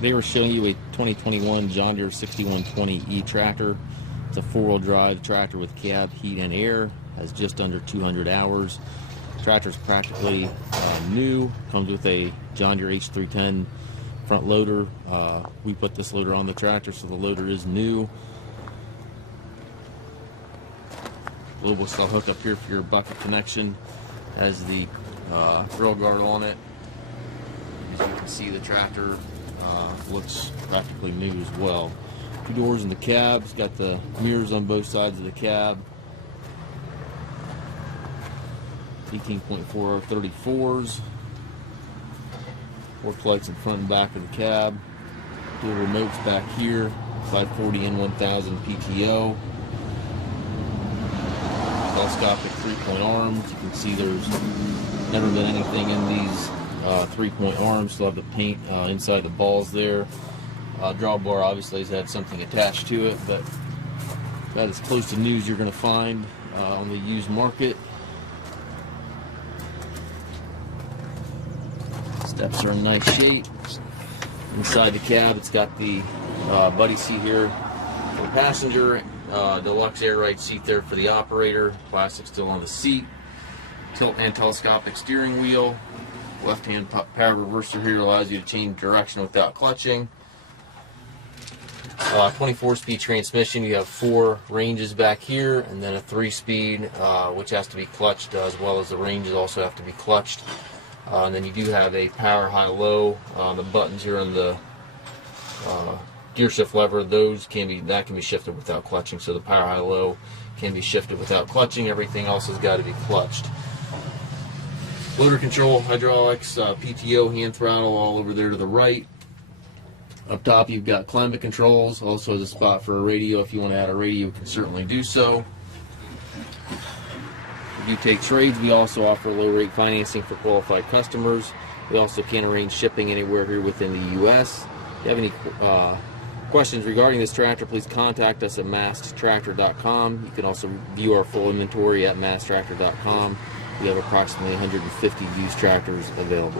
Today we're showing you a 2021 John Deere 6120E tractor. It's a four-wheel drive tractor with cab, heat, and air. Has just under 200 hours. Tractor's practically new. Comes with a John Deere H310 front loader. We put this loader on the tractor, so the loader is new. Global cell hooked up here for your bucket connection. Has the grill guard on it. As you can see, the tractor looks practically new as well. Two doors in the cab. It's got the mirrors on both sides of the cab. 18.4 R34s. 4 plugs in front and back of the cab. Dual remotes back here. 540 and 1000 PTO. Telescopic 3-point arms. You can see there's never been anything in these 3-point arms. Still have the paint inside the balls there. Drawbar obviously has had something attached to it, but about as close to new as you're going to find on the used market. Steps are in nice shape. Inside the cab, it's got the buddy seat here for the passenger. Deluxe air ride seat there for the operator. Plastic still on the seat. Tilt and telescopic steering wheel. Left-hand power reverser here allows you to change direction without clutching. 24-speed transmission. You have 4 ranges back here, and then a 3-speed, which has to be clutched, as well as the ranges also have to be clutched. And then you do have a power high-low. The buttons here on the gear shift lever, that can be shifted without clutching. So the power high-low can be shifted without clutching. Everything else has got to be clutched. Loader control, hydraulics, PTO, hand throttle all over there to the right. Up top you've got climate controls. Also has a spot for a radio. If you want to add a radio, you can certainly do so. If you take trades, we also offer low rate financing for qualified customers. We also can arrange shipping anywhere here within the U.S. If you have any questions regarding this tractor, please contact us at masstractor.com. You can also view our full inventory at masstractor.com. We have approximately 150 used tractors available.